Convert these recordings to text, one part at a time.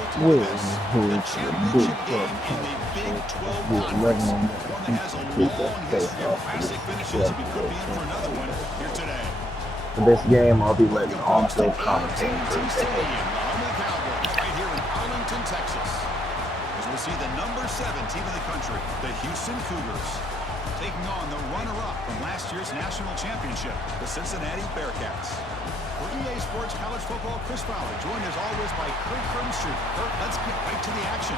built into Will this. The who's the Big championship 12 game in the Big 12 with 11 Conference. on One that the has a pick up long first history of off for classic the finishes, and 12 we could be in for another one here today. For this game, I'll be letting Welcome, folks, to on-field commentary AT&T for the Stadium, the home of the Cowboys, right here in Arlington, Texas. As we see the number 7 team in the country, the Houston Cougars, taking on the runner-up from last year's national championship, the Cincinnati Bearcats. For EA Sports College Football, Chris Fowler, joined as always by Kirk Hermstreet. Kirk, let's get right to the action.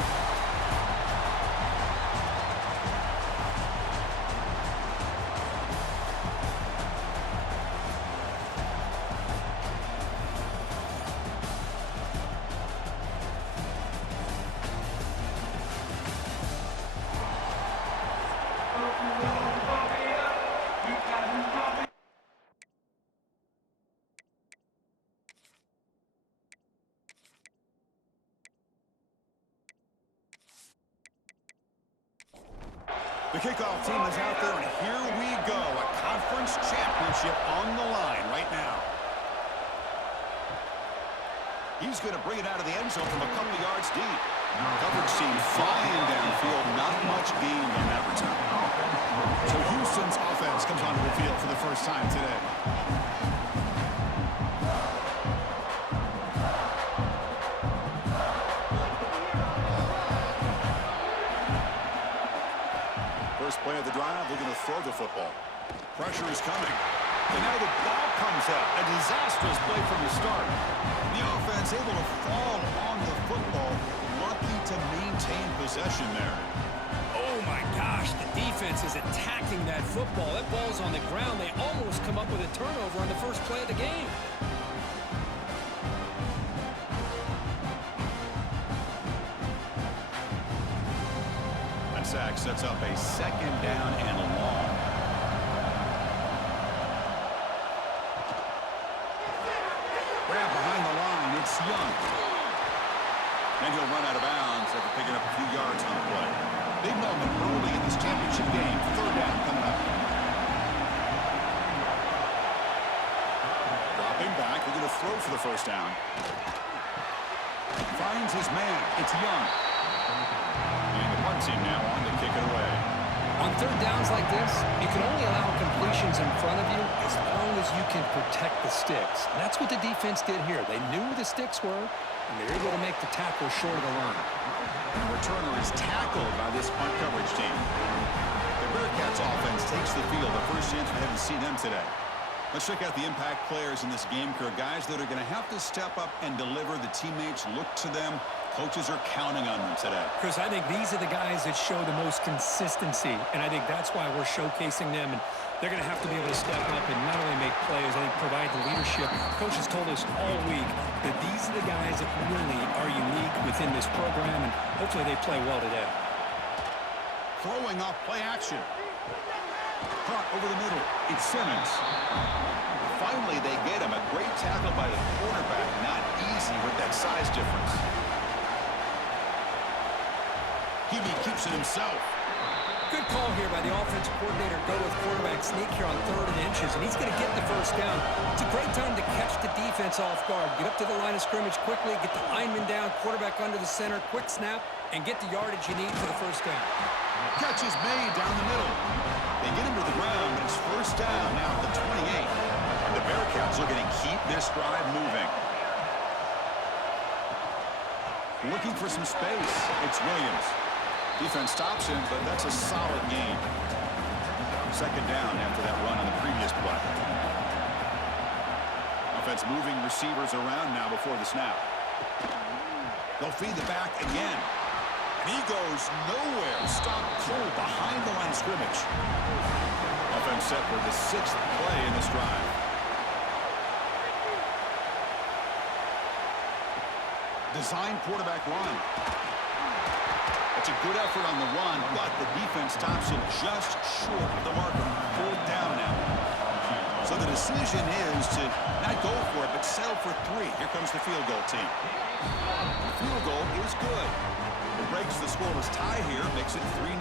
The kickoff team is out there, and here we go. A conference championship on the line right now. He's going to bring it out of the end zone from a couple yards deep. Coverage team flying downfield. Not much gained on that return. So Houston's offense comes onto the field for the first time today. First play of the drive, they're going to throw the football. Pressure is coming. And now the ball comes out. A disastrous play from the start. The offense able to fall on the football. Lucky to maintain possession there. Oh, my gosh. The defense is attacking that football. That ball's on the ground. They almost come up with a turnover on the first play of the game. That sack sets up a second down and long. Grab behind the line. It's Young. And he'll run out of bounds after picking up a few yards on the play. Big moment early in this championship game. Third down coming up. Dropping back. They're going to throw for the first down. Finds his man. It's Young. And the punt team now on to kick it away. On third downs like this, you can only allow completions in front of you as long as you can protect the sticks. And that's what the defense did here. They knew where the sticks were, and they were able to make the tackle short of the line. And the returner is tackled by this punt coverage team. The Bearcats offense takes the field. The first chance we haven't seen them today. Let's check out the impact players in this game, Kirk. Guys that are going to have to step up and deliver. The teammates look to them. Coaches are counting on them today. Chris, I think these are the guys that show the most consistency, and I think that's why we're showcasing them. And they're going to have to be able to step up and not only make plays, I think provide the leadership. Coaches told us all week that these are the guys that really are unique within this program, and hopefully they play well today. Throwing off play action. Caught over the middle. It's Simmons. Finally, they get him. A great tackle by the quarterback. Not easy with that size difference. Hebe keeps it himself. Good call here by the offensive coordinator. Go with quarterback sneak here on 3rd and inches, and he's going to get the first down. It's a great time to catch the defense off guard. Get up to the line of scrimmage quickly, get the lineman down, quarterback under the center, quick snap, and get the yardage you need for the first down. Catch is made down the middle. They get him to the ground, but it's first down now at the 28. And the Bearcats looking to keep this drive moving. Looking for some space. It's Williams. Defense stops him, but that's a solid gain. Second down after that run on the previous play. Offense moving receivers around now before the snap. They'll feed the back again. And he goes nowhere. Stop cold behind the line of scrimmage. Offense set for the 6th play in this drive. Design quarterback run. It's a good effort on the run, but the defense stops him just short of the marker. 4th down now. So the decision is to not go for it, but settle for 3. Here comes the field goal team. The field goal is good. It breaks the scoreless tie here, makes it 3-0.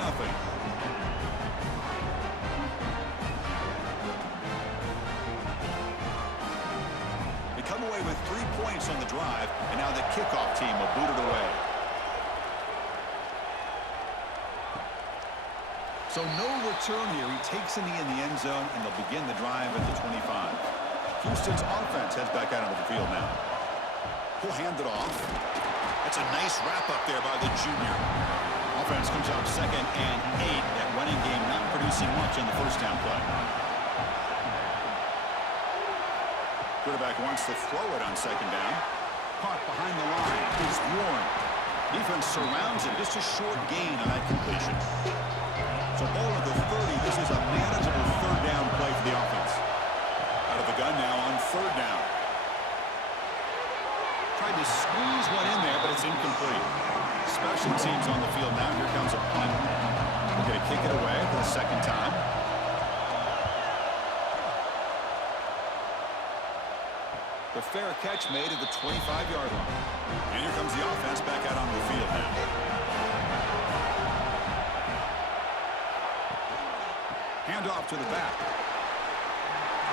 They come away with 3 points on the drive, and now the kickoff team will boot it away. So no return here. He takes in the end zone, and they'll begin the drive at the 25. Houston's offense heads back out onto the field now. He'll hand it off. That's a nice wrap-up there by the junior. Offense comes out 2nd and 8. That running game not producing much on the first down play. Quarterback wants to throw it on 2nd down. Caught behind the line is Warren. Defense surrounds him. Just a short gain on that completion. So ball at the 30. This is a manageable 3rd down play for the offense. Out of the gun now on 3rd down. Tried to squeeze one in there, but it's incomplete. Special teams on the field now. Here comes a punt. We're going to kick it away for the 2nd time. The fair catch made at the 25-yard line. And here comes the offense back out onto the field now. Handoff to the back.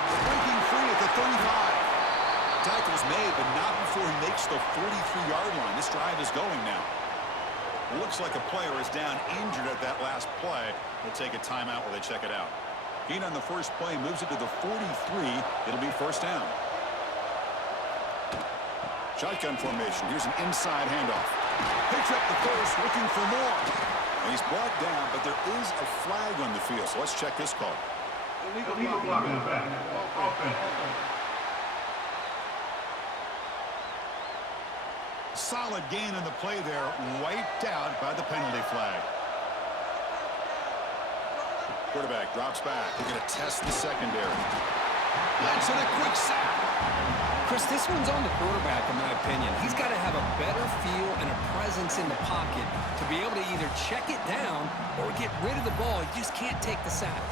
Breaking free at the 35. Tackle's made, but not before he makes the 43-yard line. This drive is going now. Looks like a player is down injured at that last play. We'll take a timeout while they check it out. Gain on the first play moves it to the 43. It'll be 1st down. Shotgun formation. Here's an inside handoff. Picks up the first, looking for more. And he's brought down, but there is a flag on the field. So let's check this call. Illegal block in the back. Offense. Solid gain on the play there, wiped out by the penalty flag. Quarterback drops back. They're going to test the secondary. That's a quick sack. Chris, this one's on the quarterback, in my opinion. He's got to have a better feel and a presence in the pocket to be able to either check it down or get rid of the ball. You just can't take the sack.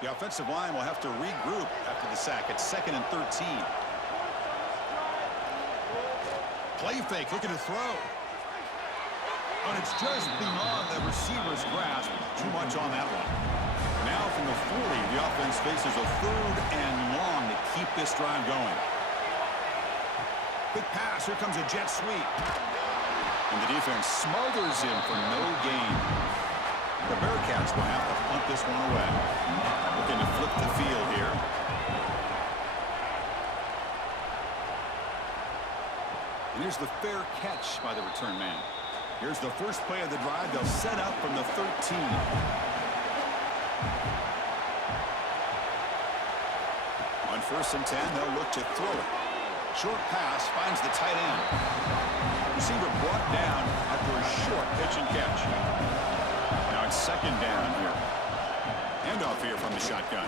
The offensive line will have to regroup after the sack. It's 2nd and 13. Play fake, looking to throw. And it's just beyond the receiver's grasp. Too much on that one. Now from the 40, the offense faces a 3rd and long to keep this drive going. Quick pass, here comes a jet sweep. And the defense smothers him for no gain. The Bearcats will have to punt this one away. Looking to flip the field here. And here's the fair catch by the return man. Here's the first play of the drive. They'll set up from the 13. On 1st and 10, they'll look to throw it. Short pass finds the tight end. Receiver brought down after a short pitch and catch. Now it's 2nd down here. Handoff here from the shotgun.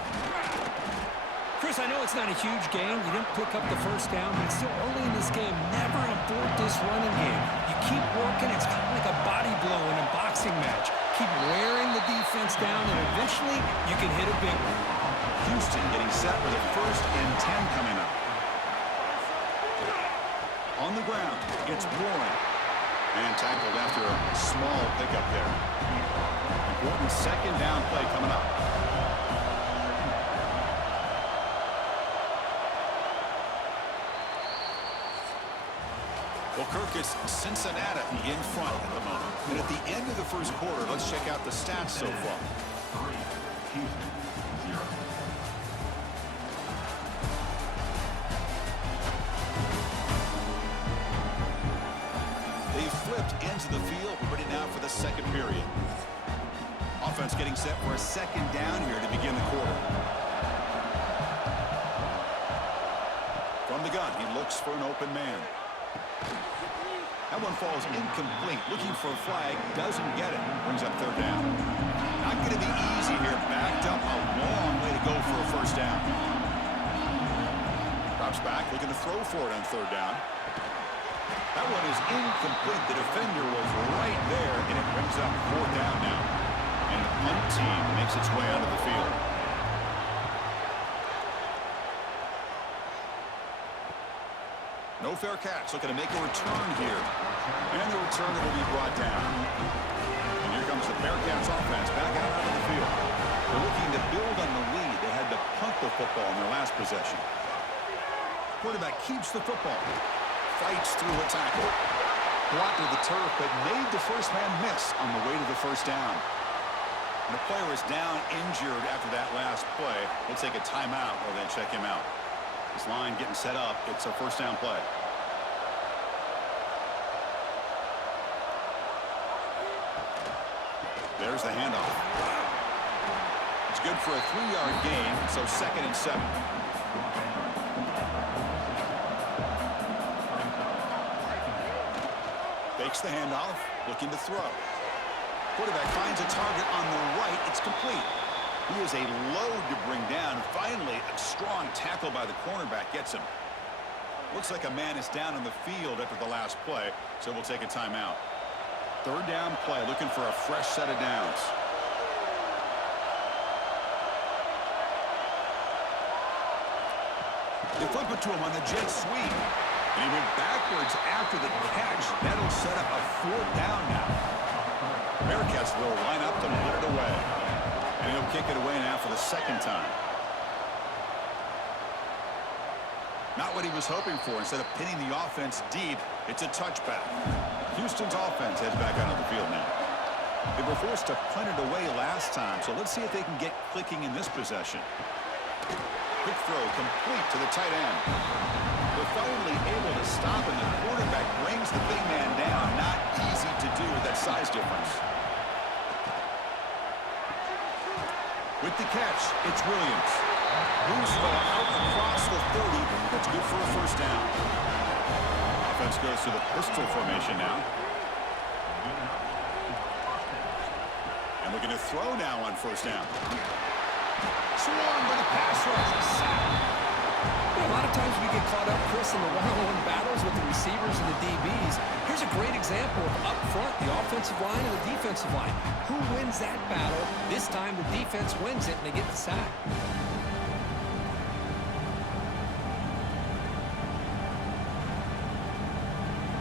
Chris, I know it's not a huge gain. You didn't pick up the 1st down, but it's still early in this game. Never abort this running game. You keep working. It's kind of like a body blow in a boxing match. Keep wearing the defense down, and eventually you can hit a big one. Houston getting set with a 1st and 10 coming up. On the ground, it's Warren. And tackled after a small pickup there. Important 2nd down play coming up. Well, Kirk, it's Cincinnati in front at the moment. And at the end of the first quarter, let's check out the stats so far. 3, Houston, 0. They flipped into the field, ready now for the 2nd period. Offense getting set for a 2nd down here to begin the quarter. From the gun, he looks for an open man. That one falls incomplete. Looking for a flag, doesn't get it. Brings up 3rd down. Not going to be easy here. Backed up a long way to go for a 1st down. Drops back, looking to throw for it on 3rd down. That one is incomplete. The defender was right there, and it brings up 4th down now. And the punt team makes its way onto the field. No fair catch. Looking to make a return here. And the return will be brought down. And here comes the Bearcats offense back out onto the field. They're looking to build on the lead. They had to punt the football in their last possession. Quarterback keeps the football. Fights through a tackle. Blocked to the turf, but made the first man miss on the way to the first down. And the player is down injured after that last play. We'll take a timeout or then check him out. This line getting set up. It's a first down play. There's the handoff. It's good for a 3-yard gain, so 2nd and 7. Fakes the handoff, looking to throw. Quarterback finds a target on the right. It's complete. He is a load to bring down. Finally, a strong tackle by the cornerback gets him. Looks like a man is down on the field after the last play, so we'll take a timeout. 3rd down play, looking for a fresh set of downs. They flip it to him on the jet sweep. And he went backwards after the catch. That'll set up a 4th down now. Bearcats will line up to put it away. And he'll kick it away now for the 2nd time. Not what he was hoping for. Instead of pinning the offense deep, it's a touchback. Houston's offense heads back onto the field now. They were forced to punt it away last time, so let's see if they can get clicking in this possession. Quick throw complete to the tight end. They're finally able to stop, and the quarterback brings the big man down. Not easy to do with that size difference. With the catch, it's Williams. Moves the ball out across the 30. That's good for a first down. Offense goes to the pistol formation now. And looking to throw now on first down. Swarm by the pass rush. A lot of times we get caught up, Chris, in the one-on-one battles with the receivers and the DBs. Here's a great example of up front, the offensive line and the defensive line. Who wins that battle? This time the defense wins it, and they get the sack.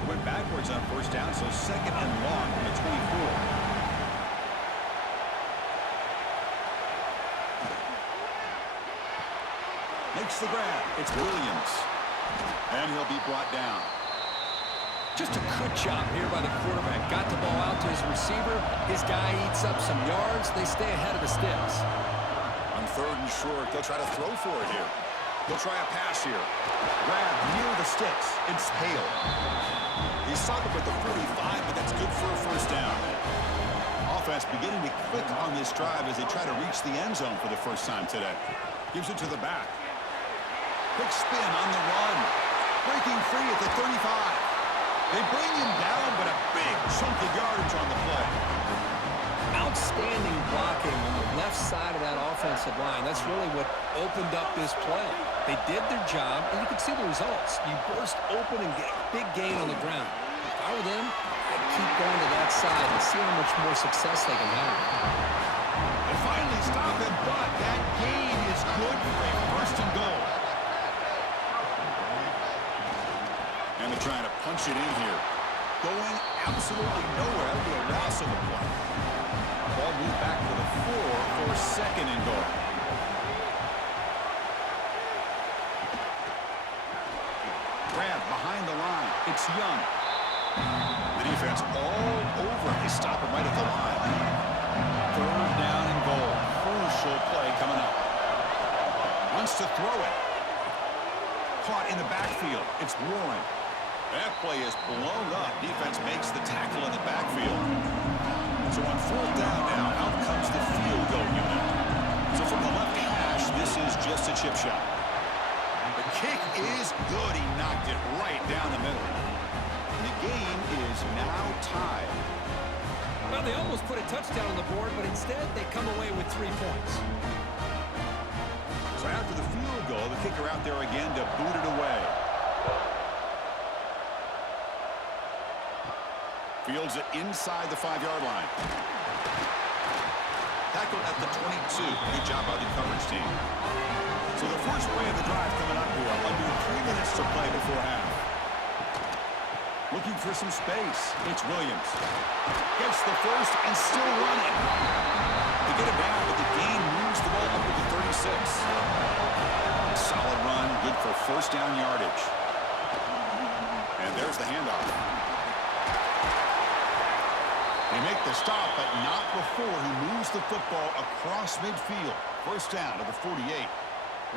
Went backwards on first down, so 2nd and long from the 24. Makes the grab. It's Williams. And he'll be brought down. Just a good job here by the quarterback. Got the ball out to his receiver. His guy eats up some yards. They stay ahead of the sticks. On 3rd and short, they'll try to throw for it here. They'll try a pass here. Grab near the sticks. It's Hale. He stopped it with the 45, but that's good for a first down. Offense beginning to click on this drive as they try to reach the end zone for the first time today. Gives it to the back. Quick spin on the run. Breaking free at the 35. They bring him down, but a big chunk of yardage on the play. Outstanding blocking on the left side of that offensive line. That's really what opened up this play. They did their job, and you can see the results. You burst open and get a big gain on the ground. If I were them, I'd keep going to that side and see how much more success they can have. They finally stop him, but that gain is good for a 1st and goal. And they're trying to punch it in here. Going absolutely nowhere. That would be a loss of the play. Ball moved back to the 4 for 2nd and goal. Grab behind the line. It's Young. The defense all over. They stop him right at the line. 3rd down and goal. Crucial play coming up. Wants to throw it. Caught in the backfield. It's Warren. That play is blown up. Defense makes the tackle in the backfield. So on 4th down now, out comes the field goal unit. So from the left hash, this is just a chip shot. The kick is good. He knocked it right down the middle. And the game is now tied. Well, they almost put a touchdown on the board, but instead they come away with 3 points. So after the field goal, the kicker out there again to boot it away. Fields it inside the 5-yard line. Tackled at the 22. Good job by the coverage team. So the first play of the drive coming up here. Under 3 minutes to play before half. Looking for some space. It's Williams. Gets the first and still running. They get it down, but the gain moves the ball up to the 36. Solid run, good for first down yardage. And there's the handoff. They make the stop, but not before he moves the football across midfield. First down to the 48.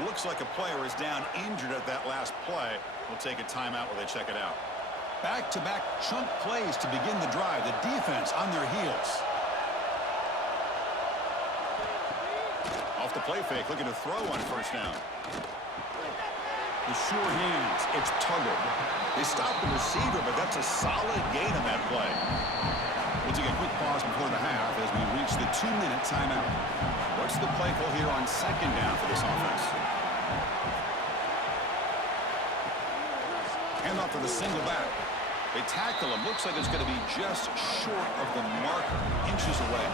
Looks like a player is down injured at that last play. We'll take a timeout while they check it out. Back-to-back chunk plays to begin the drive. The defense on their heels. Off the play fake, looking to throw on first down. The sure hands, it's Tuggle. They stop the receiver, but that's a solid gain on that play. We'll take a quick pause before the half as we reach the 2-minute timeout. What's the play call here on second down for this offense? Hand off to the single back. They tackle him. Looks like it's going to be just short of the marker, inches away.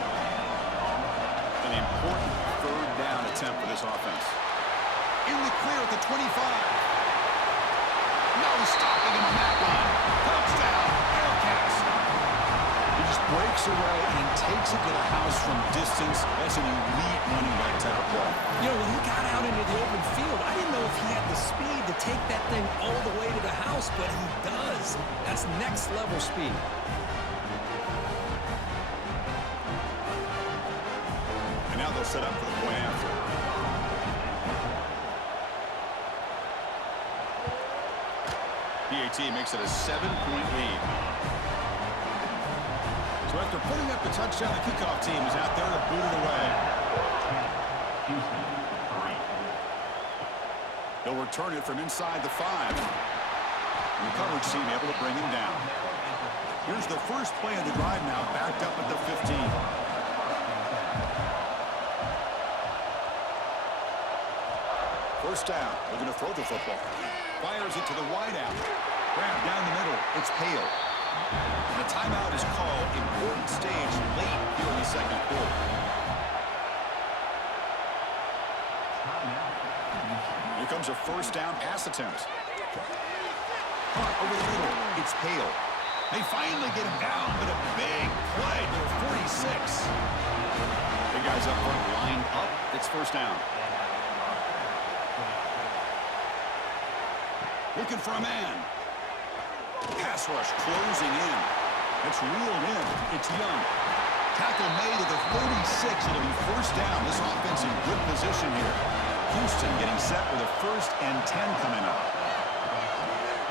An important third down attempt for this offense. In the clear at the 25. No stopping him on that line. Touchdown, Bearcats. He just breaks away and takes it to the house from distance. That's an elite running back type of play. You know, when he got out into the open field, I didn't know if he had the speed to take that thing all the way to the house, but he does. That's next level speed. And now they'll set up for the point after. PAT makes it a 7-point lead. So after putting up the touchdown, the kickoff team is out there to boot it away. They'll return it from inside the 5. And the coverage team able to bring him down. Here's the first play of the drive now, backed up at the 15. First down, looking to throw the football. Fires it to the wideout. Grab down the middle. It's Hale. And the timeout is called. Important stage late here in the second quarter. Here comes a first down pass attempt. Caught over the middle. It's Hale. They finally get him down, but a big play to the 46. Big guys up front, lined up. It's first down. Looking for a man. Pass rush closing in. It's reeled in. It's Young. Tackle made at the 36. It'll be first down. This offense in good position here. Houston getting set with a 1st and 10 coming up.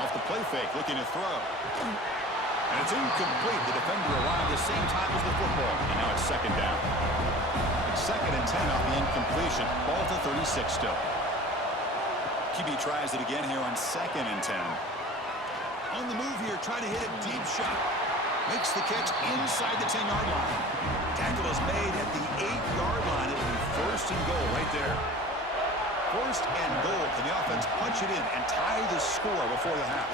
Off the play fake, looking to throw. And it's incomplete. The defender arrived the same time as the football. And now it's second down. 2nd and 10 off the incompletion. Ball to 36 still. QB tries it again here on 2nd and 10. On the move here, trying to hit a deep shot. Makes the catch inside the 10-yard line. Tackle is made at the 8-yard line. It'll be 1st and goal right there. 1st and goal. Can the offense punch it in and tie the score before the half?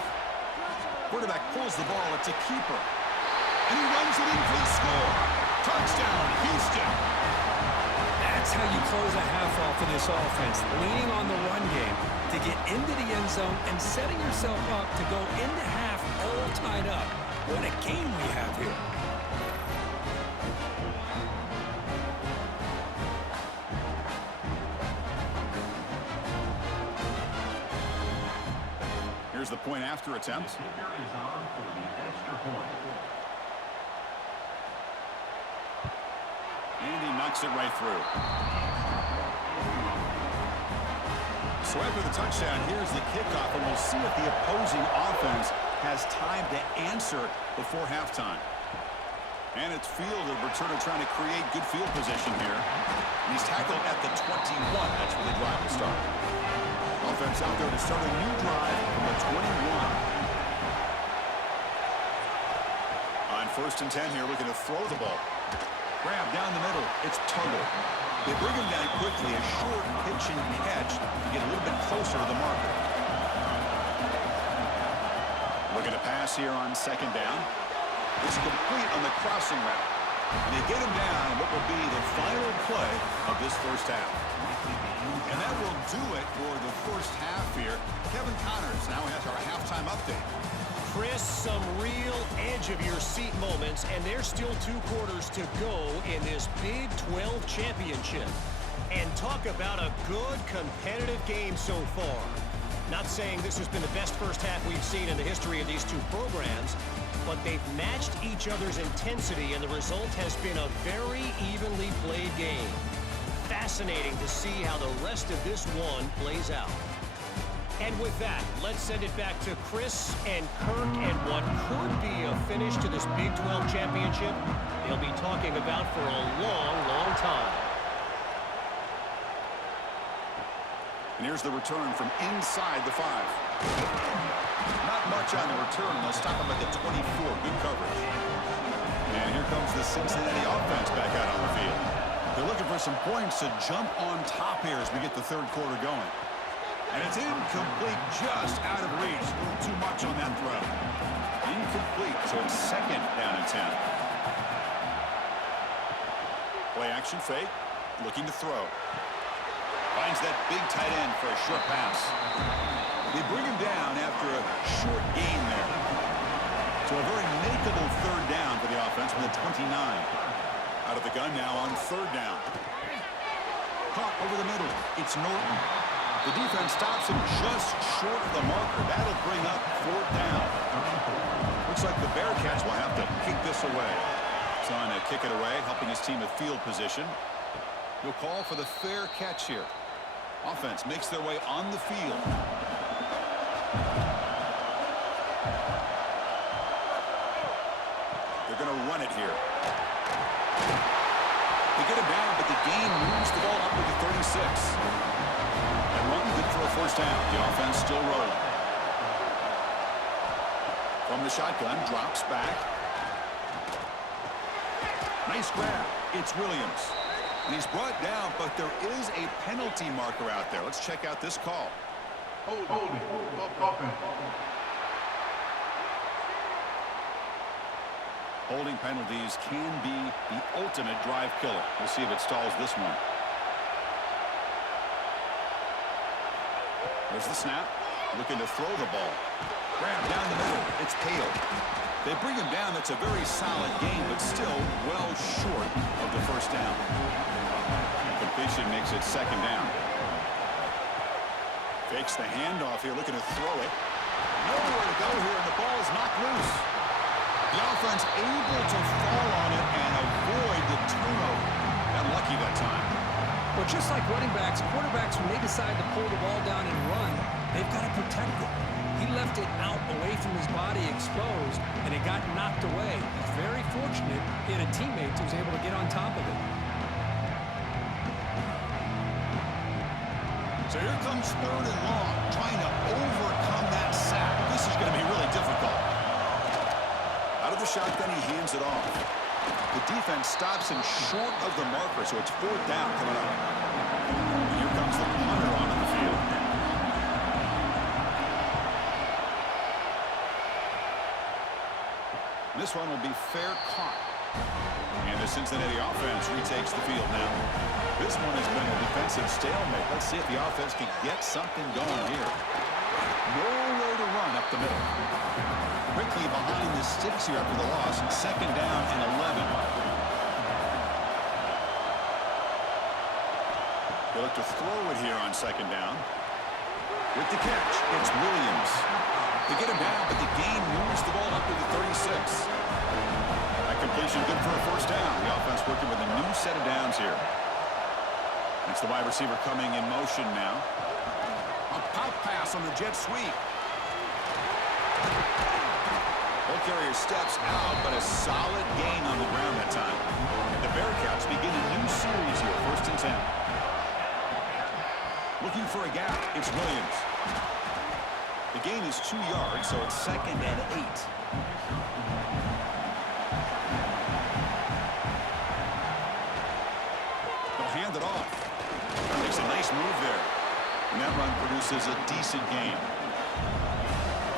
Quarterback pulls the ball. It's a keeper. And he runs it in for the score. Touchdown, Houston. That's how you close a half off in this offense, leaning on the run game to get into the end zone and setting yourself up to go into half all tied up. What a game we have here. Here's the point after attempt. And he knocks it right through. So after the touchdown, here's the kickoff, and we'll see if the opposing offense has time to answer before halftime. And it's fielded. Returner trying to create good field position here. And he's tackled at the 21. That's where the drive will start. Offense out there to start a new drive from the 21. On 1st and 10 here, looking to throw the ball. Grab down the middle. It's Tuggle. They bring him down quickly. A short pitch and catch to get a little bit closer to the marker. Looking to pass here on 2nd down. It's complete on the crossing route. And they get him down in what will be the final play of this first half. And that will do it for the first half here. Kevin Connors now has our halftime update. Chris, some real edge-of-your-seat moments, and there's still 2 quarters to go in this Big 12 championship. And talk about a good competitive game so far. Not saying this has been the best first half we've seen in the history of these 2 programs, but they've matched each other's intensity, and the result has been a very evenly played game. Fascinating to see how the rest of this one plays out. And with that, let's send it back to Chris and Kirk and what could be a finish to this Big 12 championship they'll be talking about for a long, long time. And here's the return from inside the 5. Not much on the return. They'll stop him at the 24. Good coverage. And here comes the Cincinnati offense back out on the field. They're looking for some points to jump on top here as we get the third quarter going. And it's incomplete, just out of reach. A little too much on that throw. Incomplete, so it's second down and 10. Play action fake, looking to throw. Finds that big tight end for a short pass. They bring him down after a short gain there. So a very makeable third down for the offense from the 29. Out of the gun now on third down. Caught over the middle. It's Norton. The defense stops him just short of the marker. That'll bring up fourth down. Looks like the Bearcats will have to kick this away. Trying to kick it away, helping his team with field position. He'll call for the fair catch here. Offense makes their way on the field. They're going to run it here. They get him down, but the gain moves the ball up to the 36. And run good for a first down. The offense still rolling. From the shotgun, drops back. Nice grab. It's Williams. And he's brought down, but there is a penalty marker out there. Let's check out this call. Holding. Offense. Holding penalties can be the ultimate drive killer. We'll see if it stalls this one. There's the snap. Looking to throw the ball. Grab down the middle. It's Hale. They bring him down. That's a very solid game, but still well short of the first down. Completion makes it second down. Fakes the handoff here, looking to throw it. Nowhere to go here, and the ball is knocked loose. The offense able to fall on it and avoid the turnover. Got lucky that time. Well, just like running backs, quarterbacks, when they decide to pull the ball down and run, they've got to protect it. He left it out away from his body exposed, and it got knocked away. He's very fortunate he had a teammate who was able to get on top of it. So here comes third and long, trying to overcome that sack. This is going to be really difficult. Out of the shotgun, he hands it off. The defense stops him short of the marker, so it's fourth down coming up. And here comes the punter onto the field. This one will be fair caught. And the Cincinnati offense retakes the field now. This one has been a defensive stalemate. Let's see if the offense can get something going here. Nowhere to run up the middle. Quickly behind the sticks here after the loss. Second down and 11. They look to throw it here on second down. With the catch, it's Williams. They get him down, but the gain moves the ball up to the 36. That completion good for a first down. The offense working with a new set of downs here. It's the wide receiver coming in motion now. A pop pass on the jet sweep. Ball carrier steps out, but a solid gain on the ground that time. And the Bearcats begin a new series here, first and 10. Looking for a gap, it's Williams. The gain is 2 yards, so it's second and 8. They'll hand it off. Makes a nice move there. And that run produces a decent gain.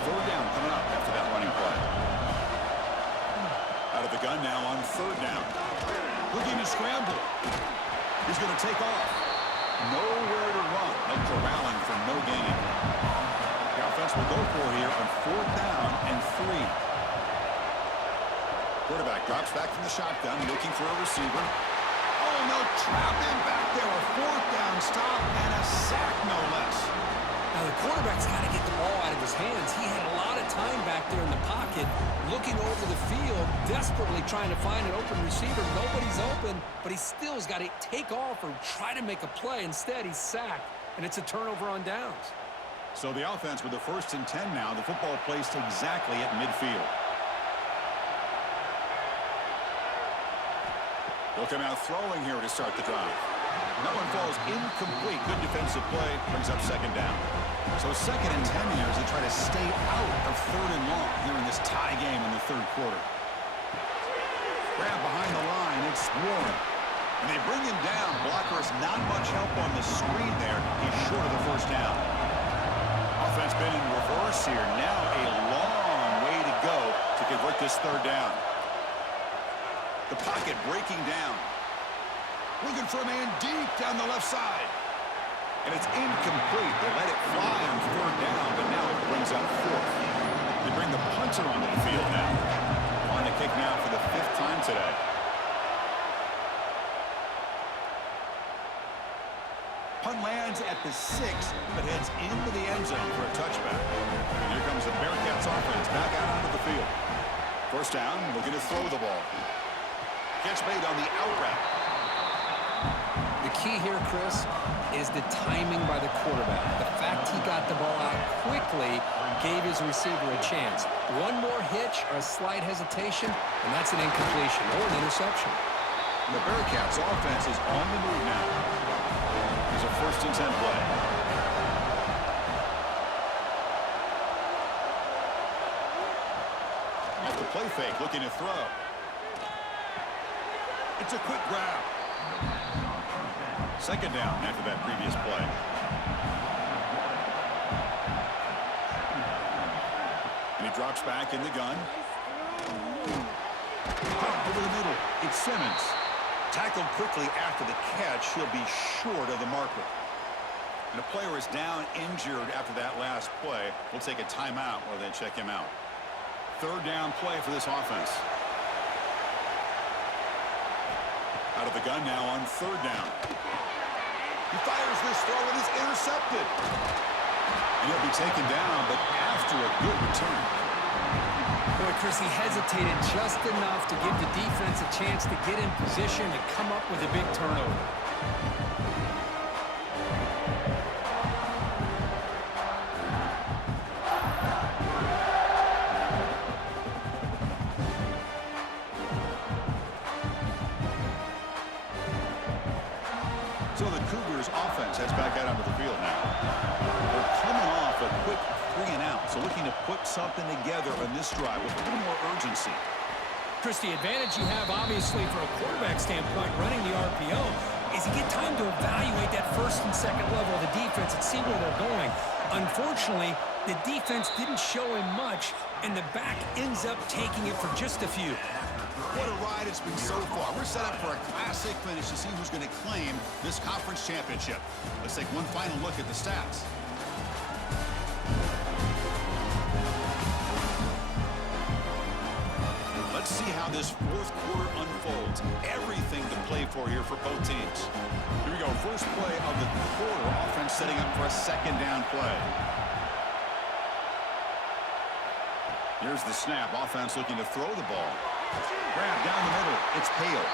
Third down coming up after that running play. Out of of the gun now on third down. Looking to scramble. He's going to take off. Nowhere to run. They'll corral him for no gain. The offense will go for it here on fourth down and 3. Quarterback drops back from the shotgun, looking for a receiver. Oh, and they'll trap him back there. A fourth down stop and a sack, no less. Now, the quarterback's got to get the ball out of his hands. He had a lot of time back there in the pocket, looking over the field, desperately trying to find an open receiver. Nobody's open, but he still has got to take off or try to make a play. Instead, he's sacked, and it's a turnover on downs. So the offense with the 1st and 10 now. The football placed exactly at midfield. They'll come out throwing here to start the drive. That one falls incomplete. Good defensive play. Brings up second down. So 2nd and 10 here as they try to stay out of 3rd and long here in this tie game in the 3rd quarter. Grab behind the line. It's Warren. And they bring him down. Blocker has not much help on the screen there. He's short of the 1st down. Offense been in reverse here. Now a long way to go to convert this 3rd down. The pocket breaking down. Looking for a man deep down the left side. And it's incomplete. They let it fly on 3rd down, but now it brings up 4th. They bring the punter onto the field now. On the kick now for the 5th time today. Punt lands at the 6, but heads into the end zone for a touchback. And here comes the Bearcats offense back out onto the field. 1st down, looking to throw the ball. Catch made on the out route. The key here, Chris, is the timing by the quarterback. The fact he got the ball out quickly gave his receiver a chance. One more hitch or a slight hesitation, and that's an incompletion or an interception. And the Bearcats offense is on the move now. There's a 1st and 10 play. Off the play fake, looking to throw. It's a quick grab. 2nd down after that previous play. And he drops back in the gun. Over the middle. It's Simmons. Tackled quickly after the catch. He'll be short of the marker. And a player is down injured after that last play. We'll take a timeout while they check him out. 3rd down play for this offense. Out of the gun now on 3rd down. He fires this throw and it's intercepted. And he'll be taken down, but after a good return. Boy, Chris, he hesitated just enough to give the defense a chance to get in position and come up with a big turnover. So the Cougars offense heads back out onto the field now. They're coming off a quick 3 and out, so looking to put something together on this drive with a little more urgency. Chris, the advantage you have, obviously, from a quarterback standpoint, running the RPO, is you get time to evaluate that 1st and 2nd level of the defense and see where they're going. Unfortunately, the defense didn't show him much, and the back ends up taking it for just a few. What a ride it's been so far. We're set up for a classic finish to see who's going to claim this conference championship. Let's take one final look at the stats. Let's see how this 4th quarter unfolds. Everything to play for here for both teams. Here we go. First play of the quarter. Offense setting up for a 2nd down play. Here's the snap. Offense looking to throw the ball. Grab down the middle. It's Hale.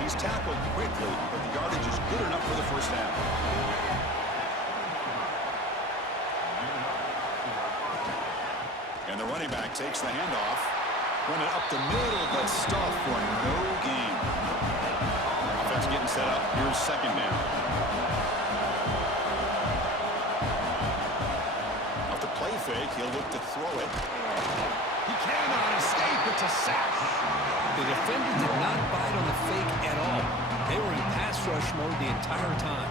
He's tackled quickly, but the yardage is good enough for the 1st down. And the running back takes the handoff. Run it up the middle, but stuffed for no gain. Offense getting set up. Here's 2nd down. Off the play fake, he'll look to throw it. He cannot escape. It's a sack. The defender did not bite on the fake at all. They were in pass rush mode the entire time.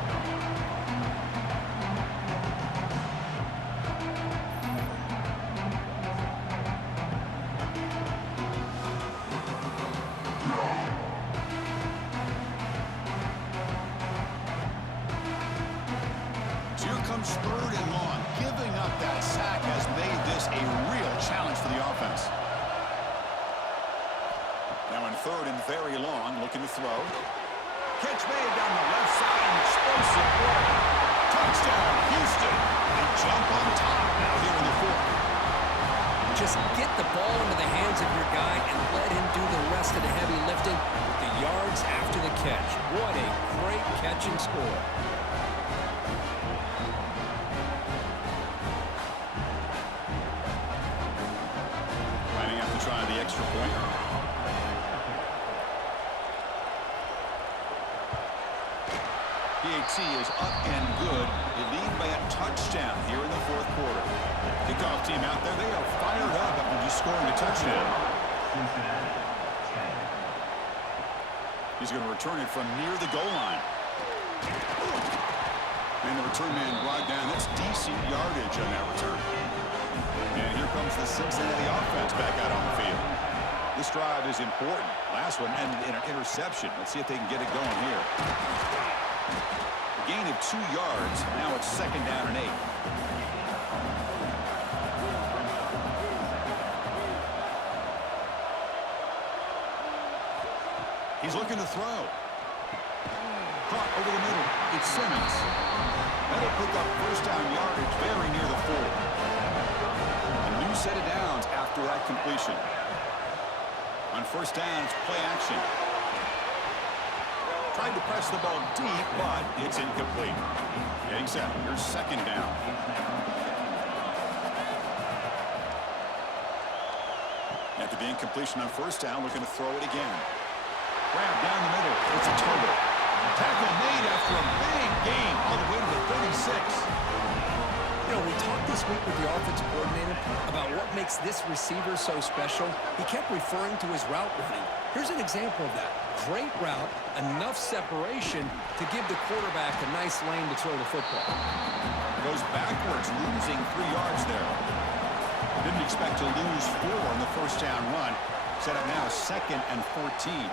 comes 3rd and long. Giving up that sack has made this a real challenge for the offense. Now in 3rd and very long, looking to throw. Catch made down the left side, an explosive play. Touchdown, Houston. They jump on top now here in the 4th. Just get the ball into the hands of your guy and let him do the rest of the heavy lifting with the yards after the catch. What a great catch and score. Lining up to try the extra point. PAT is up and good. They lead by a touchdown here in the 4th quarter. Kickoff team out there, they are fired up after just scoring a touchdown. He's going to return it from near the goal line. And the return man brought down. That's decent yardage on that return. And here comes the Cincinnati offense back out on the field. This drive is important. Last one ended in an interception. Let's see if they can get it going here. A gain of 2 yards. Now it's 2nd down and 8. He's looking to throw. Caught over the middle. It's Simmons. That'll pick up 1st down yardage very near the 40. A new set of downs after that completion. On 1st down, it's play action. Tried to press the ball deep, but it's incomplete. Getting set. Here's 2nd down. After the incompletion on 1st down, looking to throw it again. Grab down the middle. It's a total. Tackle made after a big gain all the way to the 36. You know, we talked this week with the offensive coordinator about what makes this receiver so special. He kept referring to his route running. Here's an example of that. Great route, enough separation to give the quarterback a nice lane to throw the football. Goes backwards, losing 3 yards there. Didn't expect to lose 4 on the 1st down run. Set up now 2nd and 14.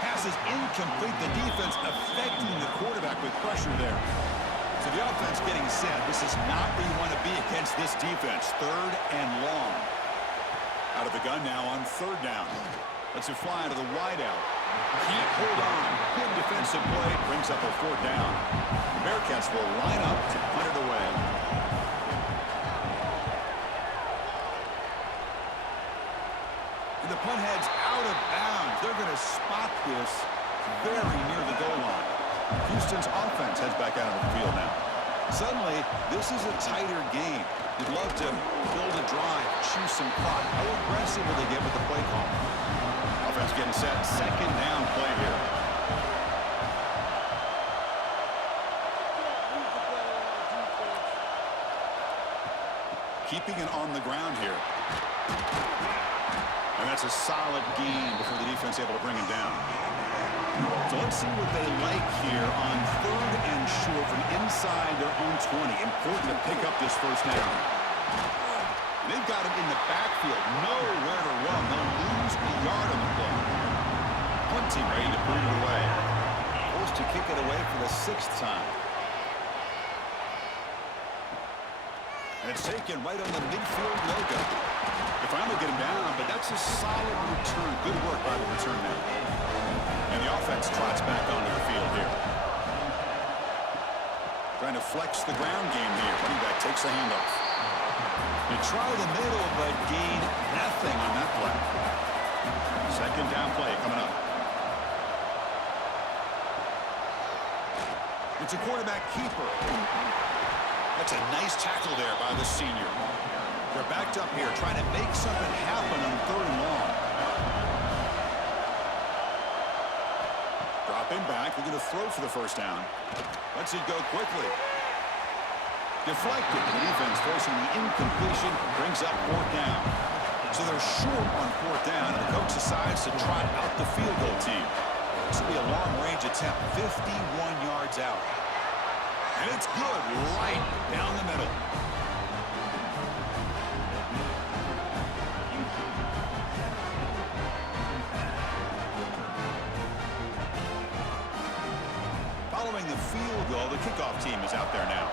Pass is incomplete. The defense affecting the quarterback with pressure there. So the offense getting set. This is not where you want to be against this defense. 3rd and long. Out of the gun now on 3rd down. Let's it fly to the wideout. Can't hold on. Good defensive play. Brings up a 4th down. The Bearcats will line up to punt it away. And the punt heads out of bounds. They're going to spot this very near the goal line. Houston's offense heads back out of the field now. Suddenly, this is a tighter game. You'd love to build a drive, choose some clock. How aggressive will they get with the play call? Offense getting set. 2nd down play here. Keeping it on the ground here. And that's a solid gain before the defense able to bring it down. So let's see what they like here on 3rd and short from inside their own 20. Important to pick up this 1st down. They've got him in the backfield. Nowhere to run. They'll lose a yard on the play. Punting ready to boot it away. Forced to kick it away for the 6th time. And it's taken right on the midfield logo. They finally get him down, but that's a solid return. Good work by the return man. And the offense trots back onto the field here. Trying to flex the ground game here. Running back takes the handoff. They try the middle, but gain nothing on that play. 2nd down play coming up. It's a quarterback keeper. That's a nice tackle there by the senior. They're backed up here, trying to make something happen on 3rd and long. Dropping back, looking to throw for the 1st down. Lets it go quickly. Deflected. The defense forcing the incompletion, brings up 4th down. So they're short on 4th down, and the coach decides to trot out the field goal team. This will be a long-range attempt, 51 yards out. And it's good, right down the middle. Following the field goal, the kickoff team is out there now.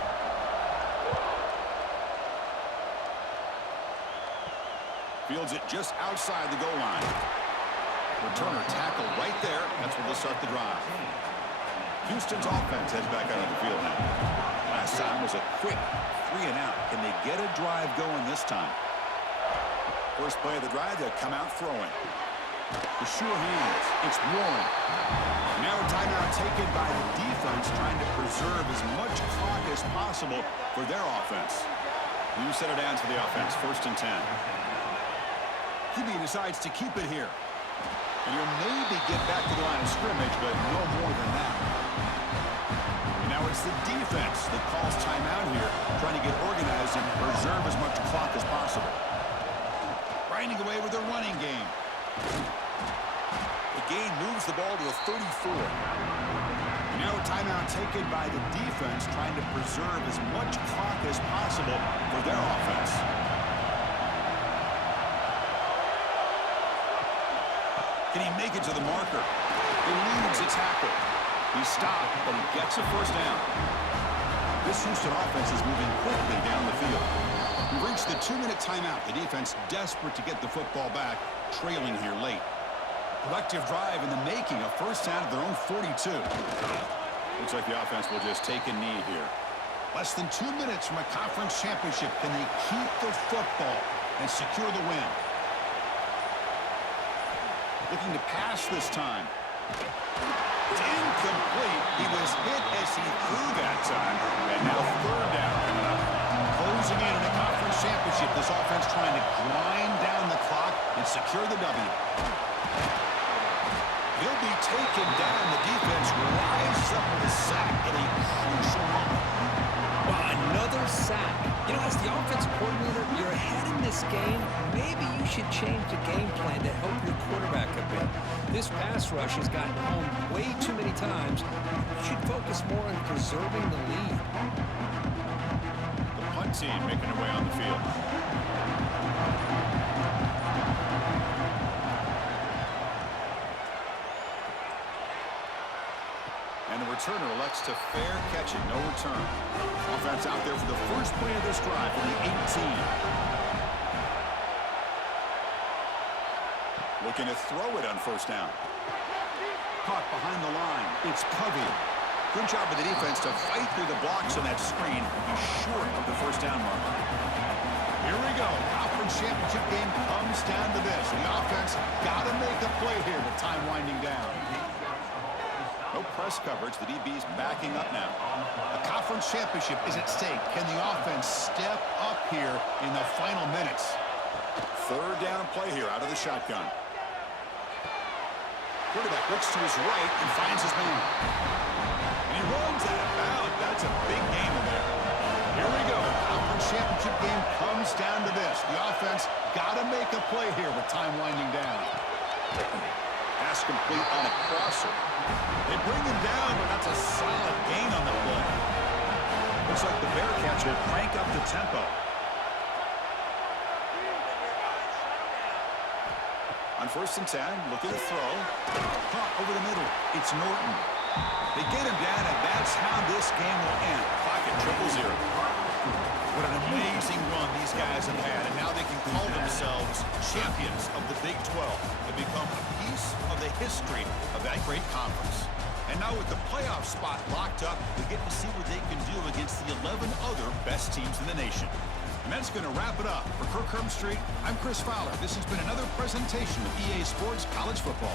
Fields it just outside the goal line. Returner tackle right there. That's where they'll start the drive. Houston's offense heads back out of the field now. Last time was a quick 3 and out. Can they get a drive going this time? First play of the drive, they'll come out throwing. The sure hands. It's Warren. Now a timeout taken by the defense, trying to preserve as much clock as possible for their offense. You set it down to the offense. 1st and 10. QB decides to keep it here. And he'll maybe get back to the line of scrimmage, but no more than that. And now it's the defense that calls timeout here, trying to get organized and preserve as much clock as possible. Grinding away with their running game. The game moves the ball to the 34. And now a timeout taken by the defense, trying to preserve as much clock as possible for their offense. Can he make it to the marker? Eludes a tackle. He's stopped, but he gets a first down. This Houston offense is moving quickly down the field. We've reached the 2-minute timeout. The defense desperate to get the football back, trailing here late. Productive drive in the making, a first down at their own 42. Looks like the offense will just take a knee here. Less than 2 minutes from a conference championship. Can they keep the football and secure the win? Looking to pass this time. It's incomplete. He was hit as he threw that time. And now 3rd down coming up. Closing in a conference championship. This offense trying to grind down the clock and secure the W. He'll be taken down. The defense rises up with a sack at a crucial moment. Well, another sack. You know, as the offensive coordinator, you're ahead in this game. Maybe you should change the game plan to help your quarterback a bit. This pass rush has gotten home way too many times. You should focus more on preserving the lead. The punt team making their way on the field. And the returner elects to fair catch it. No return. Offense out there for the first play of this drive from the 18. Looking to throw it on first down. Caught behind the line. It's Covey. Good job of the defense to fight through the blocks on that screen. He's short of the first down mark. Here we go. Conference championship game comes down to this. The offense got to make a play here with time winding down. No press coverage. The DB's backing up now. A conference championship is at stake. Can the offense step up here in the final minutes? 3rd down play here out of the shotgun. Quarterback looks to his right and finds his man. And he runs out of bounds. That's a big gain there. Here we go. Conference championship game comes down to this. The offense got to make a play here with time winding down. Pass complete on a crosser. They bring him down, but that's a solid gain on the play. Looks like the Bearcats will crank up the tempo. On 1st and 10, looking to throw. Caught over the middle. It's Norton. They get him down, and that's how this game will end. Clock at 0-0. What an amazing run these guys have had, and now they can call themselves champions of the Big 12 and become a piece of the history of that great conference. And now with the playoff spot locked up, we get to see what they can do against the 11 other best teams in the nation. And that's going to wrap it up. For Kirk Herbstreit, I'm Chris Fowler. This has been another presentation of EA Sports College Football.